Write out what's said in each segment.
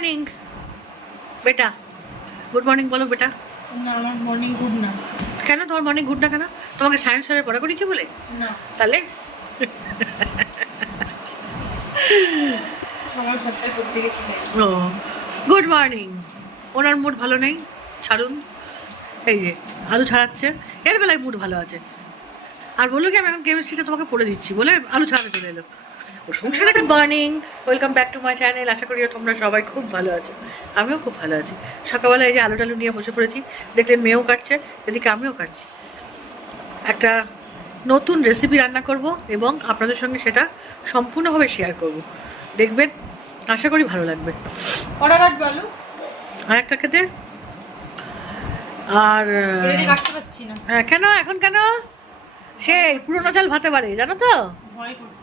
Morning বেটা good morning বলো বেটা না আমার মর্নিং গুড না। কেন তোমার মর্নিং গুড না কেন? তোমাকে সায়েন্স স্যারের পড়া করেছি বলে? না। তাহলে। ও গুড মর্নিং ওনার মুড ভালো নেই ছাড়ুন। এই যে আলু ছাড়াচ্ছে। এর বেলায় মুড ভালো আছে। আর বলল কি আমি এখন কেমিস্ট্রিটা তোমাকে পড়ে দিচ্ছি বলে আলু ছাড়াতে চলে এলো। ও সংসারে good morning welcome back to my channel আশা করি তোমরা সবাই খুব ভালো আছো। আমিও খুব ভালো আছি। সকালবেলা এই যে আলু টালু নিয়ে বসে পড়েছি দেখলে মেয়েও কাটছে এদিকে আমিও কাটছি। একটা নতুন রেসিপি রান্না করব এবং আপনাদের সঙ্গে সেটা সম্পূর্ণভাবে শেয়ার করব। দেখবেন আশা করি ভালো লাগবে। কটা কাটবো আলু? আর একটা খেতে? আর হ্যাঁ, কেন এখন কেন? সেই পুরোনো চাল ভাতে পারে জানো তো?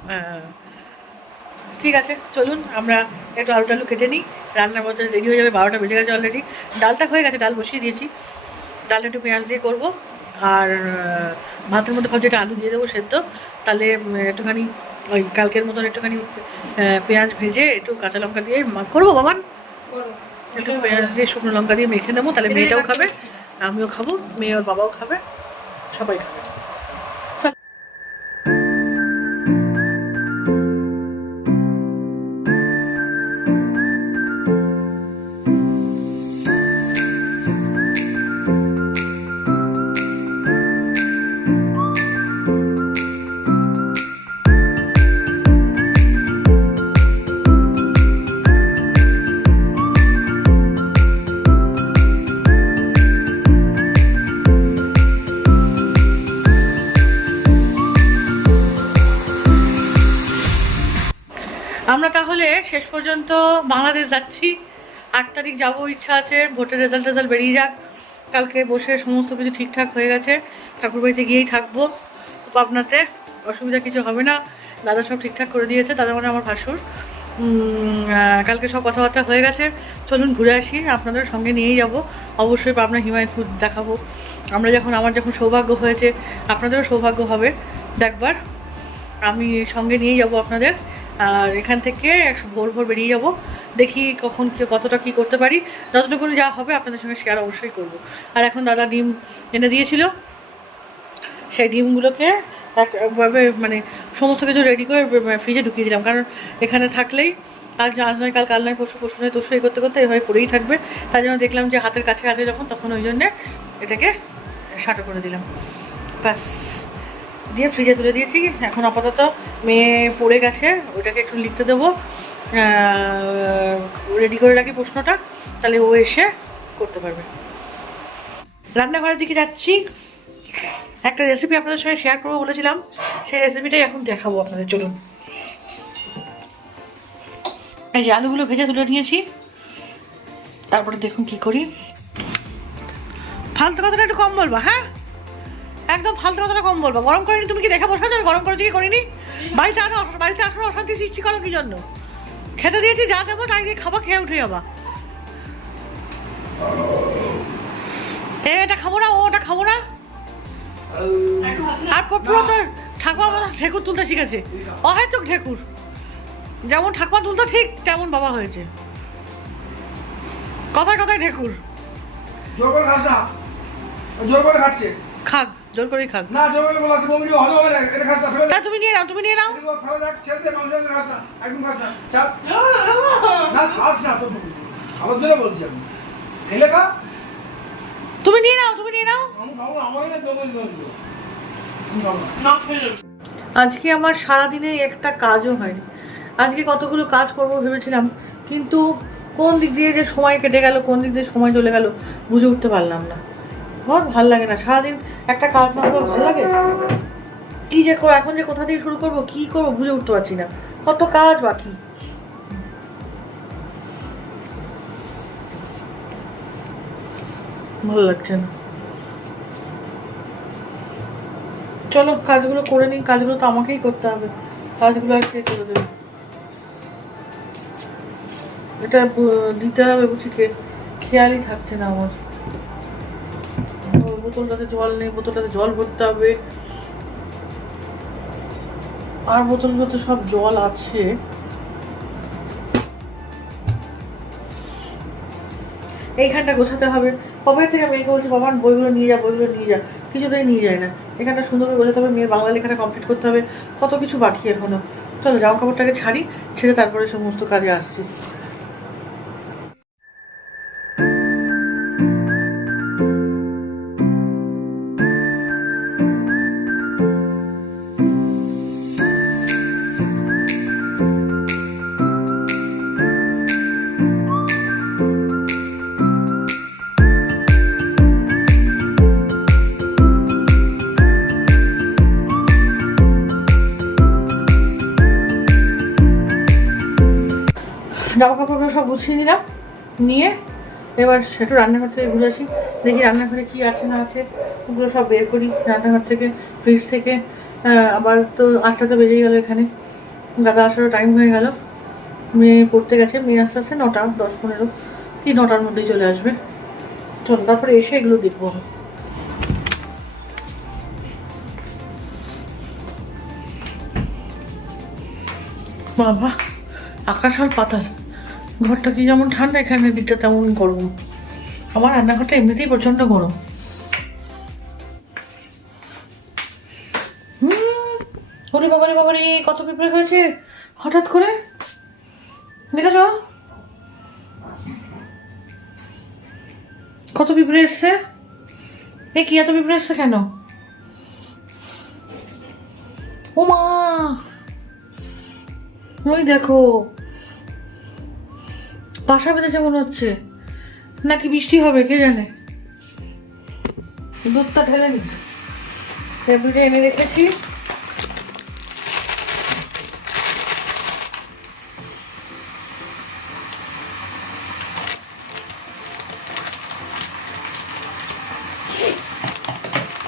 হ্যাঁ। ঠিক আছে চলুন আমরা একটু আলু টালু কেটে নিই। রান্নার মধ্যে দেরি হয়ে যাবে বারোটা বেজে গেছে অলরেডি ডালটা হয়ে গেছে ডাল বসিয়ে দিয়েছি। ডালটা একটু পেঁয়াজ দিয়ে করব আর ভাতের মধ্যে ভাবছি একটা আলু দিয়ে দেবো সেদ্ধ। তাহলে একটুখানি ওই কালকের মতন একটুখানি পেঁয়াজ ভেজে একটু কাঁচা লঙ্কা দিয়ে করব বাবান? একটু পেঁয়াজ দিয়ে শুকনো লঙ্কা দিয়ে মেখে নেব তাহলে মেয়েটাও খাবে আমিও খাব মেয়ে ওর বাবাও খাবে সবাই খাবে। পর্যন্ত বাংলাদেশ যাচ্ছি। আট তারিখ যাব, ইচ্ছা আছে। ভোটের রেজাল্ট রেজাল্ট বেরিয়ে যাক। কালকে বসে সমস্ত কিছু ঠিকঠাক হয়ে গেছে। ঠাকুরবাড়িতে গিয়েই থাকব। পাবনাতে অসুবিধা কিছু হবে না। দাদা সব ঠিকঠাক করে দিয়েছে। দাদা মানে আমার ভাসুর। কালকে সব কথাবার্তা হয়ে গেছে। চলুন ঘুরে আসি। আপনাদের সঙ্গে নিয়েই যাব। অবশ্যই পাবনা হিমায়তপুর দেখাবো। আমরা যখন, আমার যখন সৌভাগ্য হয়েছে, আপনাদেরও সৌভাগ্য হবে। দেখবার আমি সঙ্গে নিয়েই যাব আপনাদের। আর এখান থেকে ভোর ভোর বেরিয়ে যাব। দেখি কখন কি, কতটা কি করতে পারি। যতটুকু যা হবে আপনাদের সঙ্গে শেয়ার অবশ্যই করব। আর এখন দাদা ডিম এনে দিয়েছিল। সেই ডিমগুলোকে একভাবে মানে সমস্ত কিছু রেডি করে ফ্রিজে ঢুকিয়ে দিলাম। কারণ এখানে থাকলেই আজ আজ নয়, কাল কাল নয়, পরশু পরশু নয়, তরশু এই করতে করতে এভাবে পড়েই থাকবে। তাই জন্য দেখলাম যে হাতের কাছে আছে যখন, তখন ওই জন্যে এটাকে সাটো করে দিলাম। ব্যাস। দিয়ে ফ্রিজে তুলে দিয়েছি। এখন আপাতত মেয়ে পড়ে গেছে ওটাকে একটু লিখতে দেবো। রেডি করে রাখি প্রশ্নটা, তাহলে ও এসে করতে পারবে। রান্নাঘরের দিকে যাচ্ছি। একটা রেসিপি আপনাদের সঙ্গে শেয়ার করব বলেছিলাম, সেই রেসিপিটাই এখন দেখাবো আপনাদের, চলুন। এই যে আলুগুলো ভেজে তুলে নিয়েছি। তারপরে দেখুন কি করি। ফালতু কথাটা একটু কম বলবা হ্যাঁ? একদম ফালতু কথাটা কম বলব। গরম করিনি তুমি কি দেখে বসে? আমি গরম করে দিয়ে করিনি। বাড়িতে আরও বাড়িতে আসো অশান্তি সৃষ্টি করো কি জন্য? খেতে দিয়েছি যা দেবো তাই দিয়ে খাব খেয়ে উঠে যাবা। এ, এটা খাব না ও ওটা খাব না। আর পুরো তো ঠাকুমা আমাদের ঠেকুর তুলতে শিখেছে। অহেতুক ঠেকুর যেমন ঠাকুমা তুলতো ঠিক তেমন বাবা হয়েছে। কথায় কথায় ঠেকুর জোর করে খাস না। জোর করে খাচ্ছে। খাক। জোর করেই খাক। না জোর করে বমি হজম হবে না এটা ফেলে তুমি নিয়ে নাও তুমি নিয়ে নাও। ফেলে দেখ ছেড়ে দে মাংস একদম চাপ। না খাস না তো আমার জন্য বলছি আমি। খেলে খা। তুমি নিয়ে নাও তুমি নিয়ে নাও। আমি খাব না আমার কাছে দমে দমে দিও আমি খাব না। না আজকে আমার সারাদিনে একটা কাজও হয়নি। আজকে কতগুলো কাজ করব ভেবেছিলাম কিন্তু কোন দিক দিয়ে যে সময় কেটে গেল কোন দিক দিয়ে সময় চলে গেল বুঝে উঠতে পারলাম না। আমার ভালো লাগে না। সারাদিন একটা কাজ না করলে ভালো লাগে? কী যে এখন যে কোথা দিয়ে শুরু করব, কী করব বুঝে উঠতে পারছি না। কত কাজ বাকি। ভালো লাগছে না। চলো, কাজগুলো করে নিই। কাজগুলো তো আমাকেই করতে হবে। কাজগুলো আর কে করে দেবে? এটা দিতে হবে বুঝি কে। খেয়ালই থাকছে না আমার। বোতলটাতে জল নেই, বোতলটাতে জল ভরতে হবে। আর বোতলগুলোতে সব জল আছে। এইখানটা গোছাতে হবে। কবে থেকে মেয়েকে বলছি বাবা বইগুলো নিয়ে যা, বইগুলো নিয়ে যা। কিছুতেই নিয়ে যায় না। এখানটা সুন্দর করে গোছাতে হবে, মেয়ের বাংলা লেখাটা কমপ্লিট করতে হবে। কত কিছু বাকি এখনও। চলো জামা কাপড়টাকে ছাড়ি, ছেড়ে তারপরে সমস্ত কাজে আসছি। জামা কাপড়গুলো সব গুছিয়ে নিলাম, নিয়ে এবার একটু রান্নাঘর থেকে ঘুরে আসি। দেখি রান্নাঘরে কি আছে, না আছে, ওগুলো সব বের করি রান্নাঘর থেকে ফ্রিজ থেকে। আবার তো আটটা তো বেজেই গেলো এখানে। দাদা আসারও টাইম হয়ে গেল। মেয়ে পড়তে গেছে, মেয়ে আস্তে আস্তে নটা, দশ পনেরো। কি নটার মধ্যেই চলে আসবে। চলো, তারপরে এসে এগুলো দেখব বাবা, আকাশ আর পাতাল। ঘরটা কি যেমন ঠান্ডা, এখানে দিকটা তেমন গরম। আমার রান্নাঘরটা এমনিতেই প্রচণ্ড গরম। ওরে বাবারে বাবারে, কত পিঁপড়ে হয়েছে? হঠাৎ করে? দেখেছ কত পিঁপড়ে এসছে? এ কি, এত পিঁপড়ে এসছে কেন? ও মা ওই দেখো বাসা বেঁধেছে মনে হচ্ছে, নাকি বৃষ্টি হবে, কে জানে? দুধটা ঢেলে নি টেবিলে এনে রেখেছি।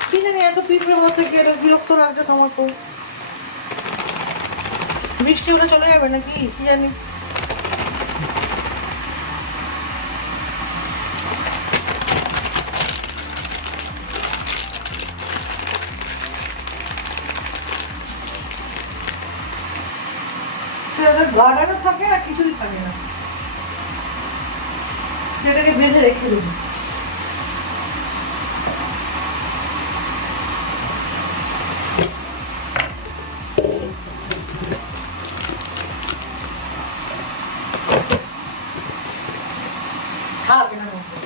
কি জানি এত গেলে বিরক্ত লাগছে তো বৃষ্টি হলে চলে যাবে নাকি, কি জানি। গার্ডারও থাকে আর কিছুই থাকে না। সেটাকে ভেজে রেখে দেবো থাক এনার মধ্যে।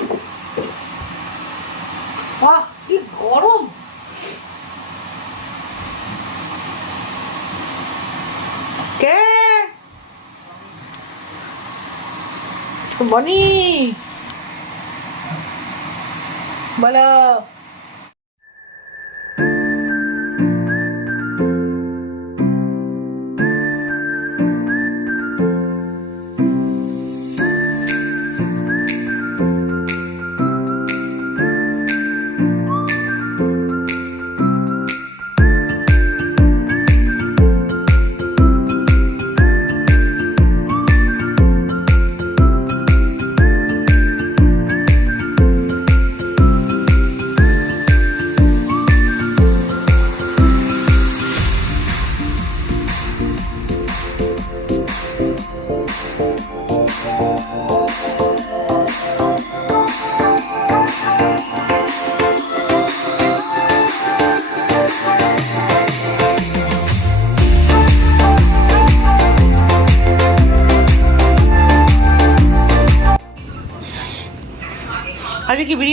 বাহ কি গরম কে বনি। বলো।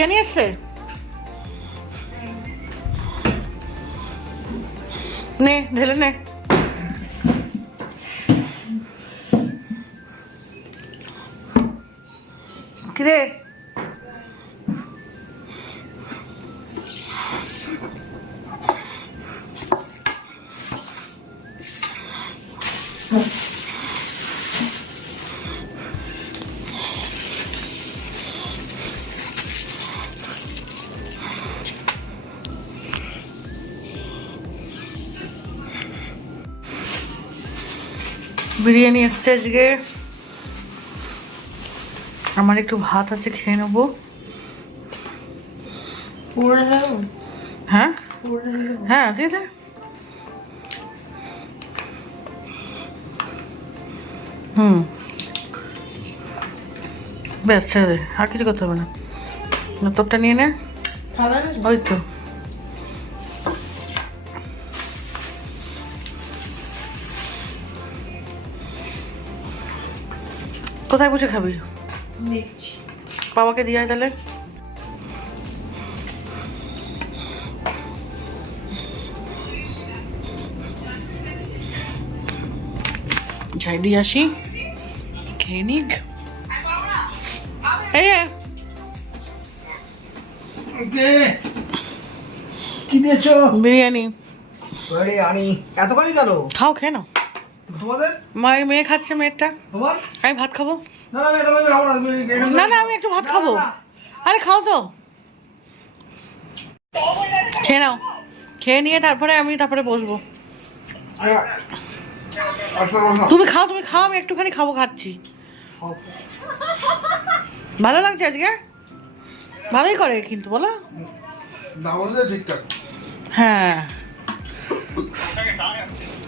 বিরিয়ানি এসছে নে ঢেলে নে। কিরে? বিরিয়ানি এসছে আজকে। আমার একটু ভাত আছে খেয়ে নেব। হ্যাঁ? হ্যাঁ দিয়ে দে। হুম। ব্যাস ছেড়ে দে আর কিছু করতে হবে না। না তোরটা নিয়ে নে। ওই তো। কোথায় বসে খাবি? বাবাকে দিয়ে তাহলে। যাই দিয়ে আসি। খেয়ে নিক। কি? দিয়েছ বিরিয়ানি। আরে আনি। এতখানি কেন? খাও খেয়ে নাও। তোমাদের? মেয়ে খাচ্ছে মেয়েরটা। তোমার? আমি ভাত খাব। না না আমি না তুমি না না আমি একটু ভাত খাব। আরে খাও তো। খেয়ে নাও। খেয়ে নিয়ে তারপরে আমি তারপরে বসবো। তুমি খাও তুমি খাও আমি একটুখানি খাব খাচ্ছি। ভালো লাগছে আজকে? ভালোই করে কিন্তু বলো। হ্যাঁ।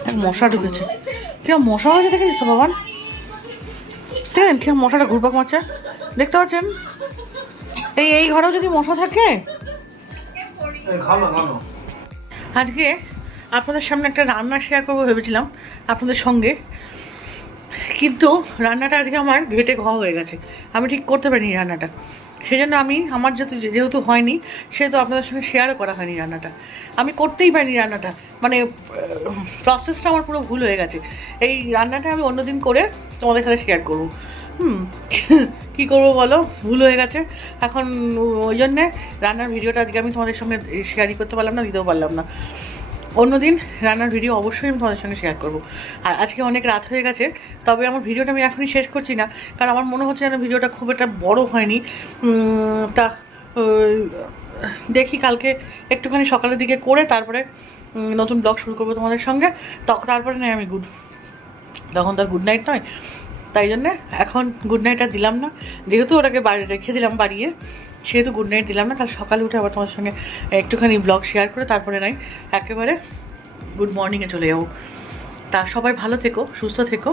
এক মশা ঢুকেছে। কিরম মশা হয়েছে দেখেছিস তো বাবান দেখেন কিরম মশাটা ঘুরপাক মারছে। দেখতে পাচ্ছেন? এই এই ঘরেও যদি মশা থাকে? আজকে আপনাদের সামনে একটা রান্না শেয়ার করব ভেবেছিলাম আপনাদের সঙ্গে। কিন্তু রান্নাটা আজকে আমার ঘেটে ঘ হয়ে গেছে। আমি ঠিক করতে পারিনি রান্নাটা। সেই জন্য আমি, আমার যেহেতু যেহেতু হয়নি, সেহেতু আপনাদের সঙ্গে শেয়ারও করা হয়নি রান্নাটা। আমি করতেই পারিনি রান্নাটা। মানে প্রসেসটা আমার পুরো ভুল হয়ে গেছে। এই রান্নাটা আমি অন্যদিন করে তোমাদের সাথে শেয়ার করব। হুম, কী করব বলো? ভুল হয়ে গেছে। এখন, ওই জন্যে রান্নার ভিডিওটা আজকে আমি তোমাদের সঙ্গে শেয়ারই করতে পারলাম না, দিতেও পারলাম না। অন্যদিন রান্নার ভিডিও অবশ্যই আমি তোমাদের সঙ্গে শেয়ার করব। আর আজকে অনেক রাত হয়ে গেছে, তবে আমার ভিডিওটা আমি এখনই শেষ করছি না, কারণ আমার মনে হচ্ছে যেন ভিডিওটা খুব একটা বড় হয়নি। তা দেখি কালকে একটুখানি সকালের দিকে করে তারপরে নতুন ব্লগ শুরু করব তোমাদের সঙ্গে। তখন তারপরে নয় আমি গুড তখন তার গুড নাইট নয়। তাই জন্যে এখন গুড নাইটটা দিলাম না। যেহেতু ওটাকে বাড়ি রেখে দিলাম বাড়িয়ে। সেহেতু গুড নাইট দিলাম না কাল সকালে উঠে আবার তোমার সঙ্গে একটুখানি ব্লগ শেয়ার করে তারপরে নাই, একেবারে গুড মর্নিংয়ে চলে যাব। তা সবাই ভালো থেকো, সুস্থ থেকো,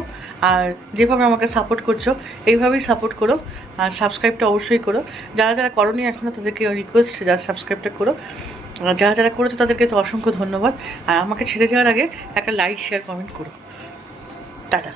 আর যেভাবে আমাকে সাপোর্ট করছ, এইভাবেই সাপোর্ট করো, আর সাবস্ক্রাইবটা অবশ্যই করো। যারা যারা করনি এখনও তাদেরকে রিকোয়েস্ট যারা সাবস্ক্রাইবটা করো যারা যারা করেছ তাদেরকে তো অসংখ্য ধন্যবাদ, আর আমাকে ছেড়ে যাওয়ার আগে একটা লাইক শেয়ার কমেন্ট করো। টাটা।